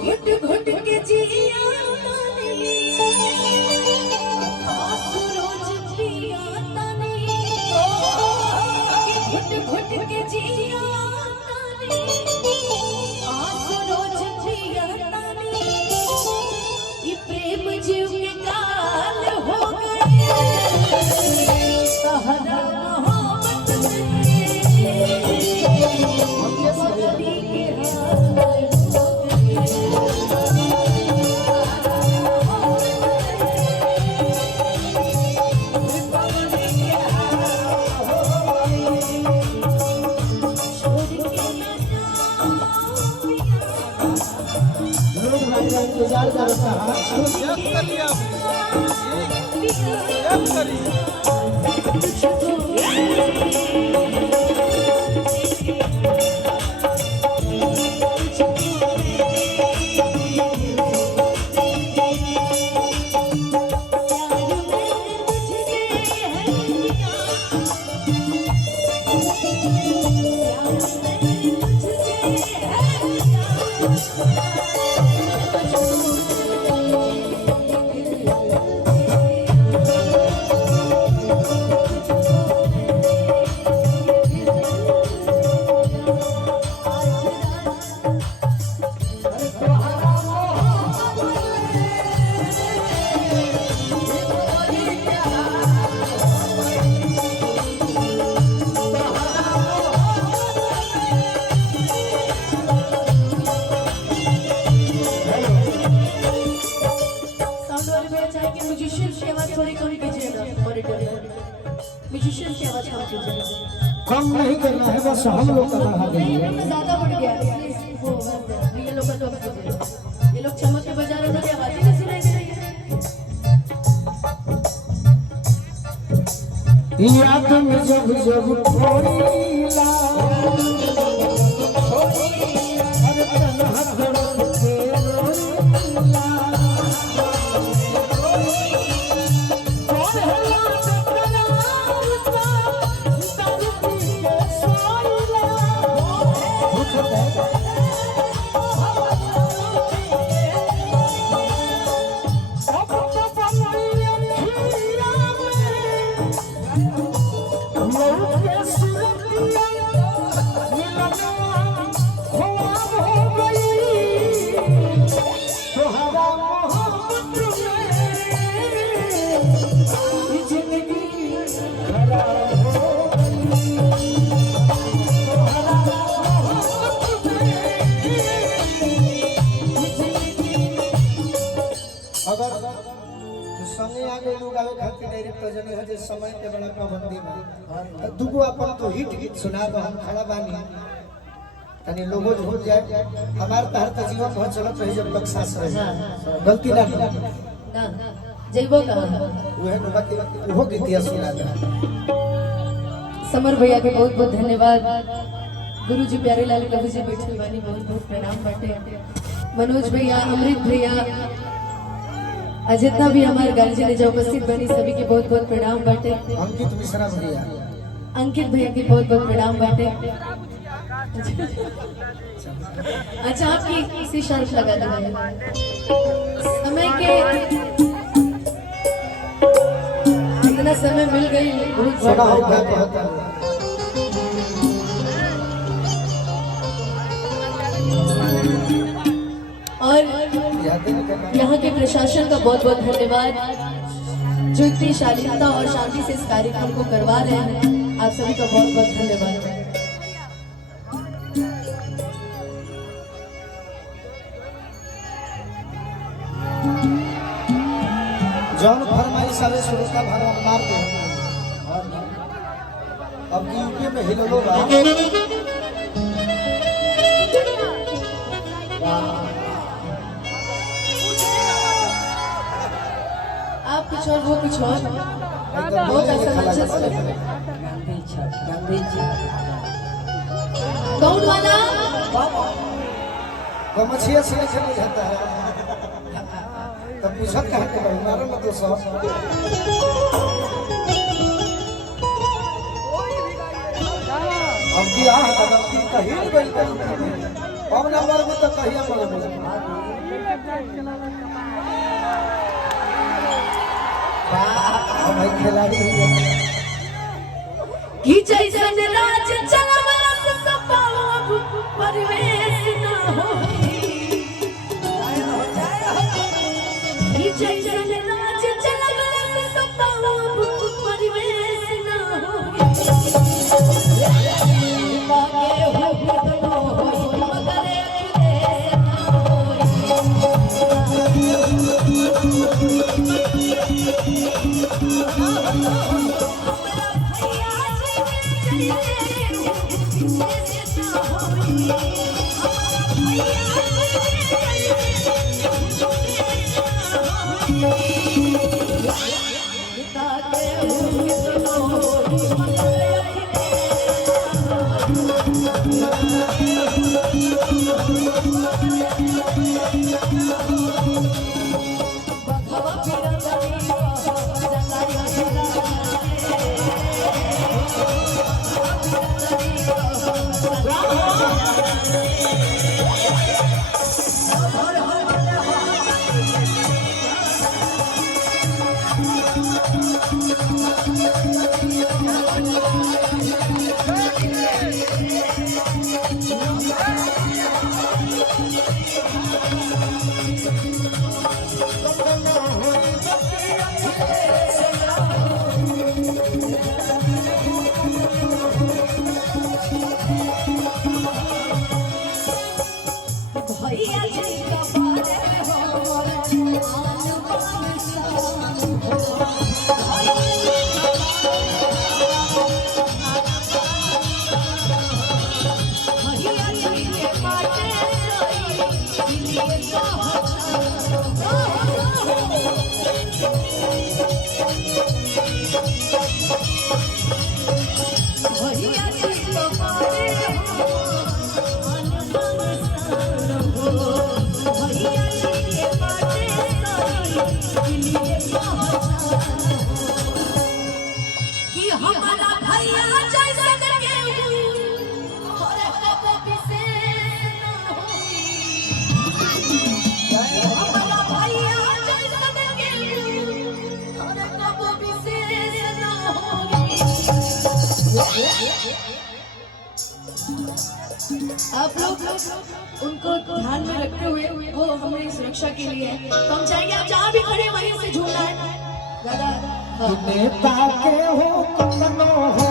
घुट घुट के जिया तानी आंसू रोज पिया तानी घुट घुट के जिया तानी आंसू रोज पिया तानी ये प्रेम जीव के काल हो गए सहदा मोहब्बत इंतजार करता कम नहीं करना है, बस हम लोग कर रहा है। ज्यादा बढ़ गया है ये लोग तो ये लोग चमक के बजा रहे हैं, आवाज कैसी लग रही है। याद में जब जब खोईला अरे तन्हा तड़प के रोईला समय के बड़ा पाबंदी में दुगो अपन तो हिट गीत सुना दो, हम खड़ा बानी तनी लोगो हो जाए हमार तहर तो जीवन बहुत चलत रही जब तक सांस रहे गलती ना जइबो का वह बाकी वो गीतिया सुना दे। समर भैया के बहुत बहुत धन्यवाद। गुरुजी प्यारे लाल प्रभु जी बैठे बानी, बहुत बहुत प्रणाम बाटे। मनोज भैया, अमृत भैया, जितना भी हमारे गार्जियन जो उपस्थित बनी सभी के बहुत बहुत प्रणाम बाटे। अंकित मिश्रा भैया, अंकित भैया की बहुत बहुत प्रणाम बाटे। अच्छा आपकी सी शर्त लगा दी समय के इतना समय मिल गई बहुत बड़ा और यहाँ के प्रशासन का बहुत बहुत धन्यवाद जो इतनी शालीनता और शांति से इस कार्यक्रम को करवा रहे हैं। आप सभी का बहुत बहुत धन्यवाद। जौन फरमाई सारे सुरक्षा भरवा मार दे अब यूपी में हिलो बा आप कुछ और वो कुछ और बहुत असमंजस कौन वाला कमछिया से चले जाता है तब पूछत कहा के भाई मारो ना तो सब अब की आ कहीं गई अब ना मर तो कहिया मर भाई खिलाड़ी कि जैसन राज चलवलस सपाव परिवेश न होई कि जैसन राज चलवलस सपाव परिवेश न होई बागे हो कितनो होई मगर अखिलेश न आप लोग उनको ध्यान में रखते हुए वो हमें सुरक्षा के लिए है, तो हम चाहेंगे आप जहाँ भी खड़े वहीं से झूलना है दादा। नेता के हो कमनो हो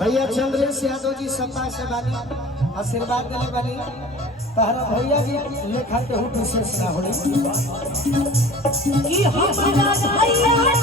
भैया चंद्रेश यादव जी सपा से बानी आशीर्वाद देने बानी तहरा भैया जी लेखा के हूँ विशेष ना होली कि हमारा भैया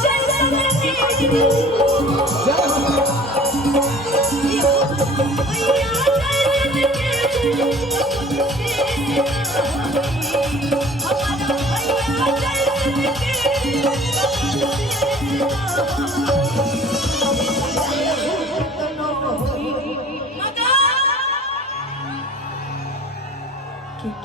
कि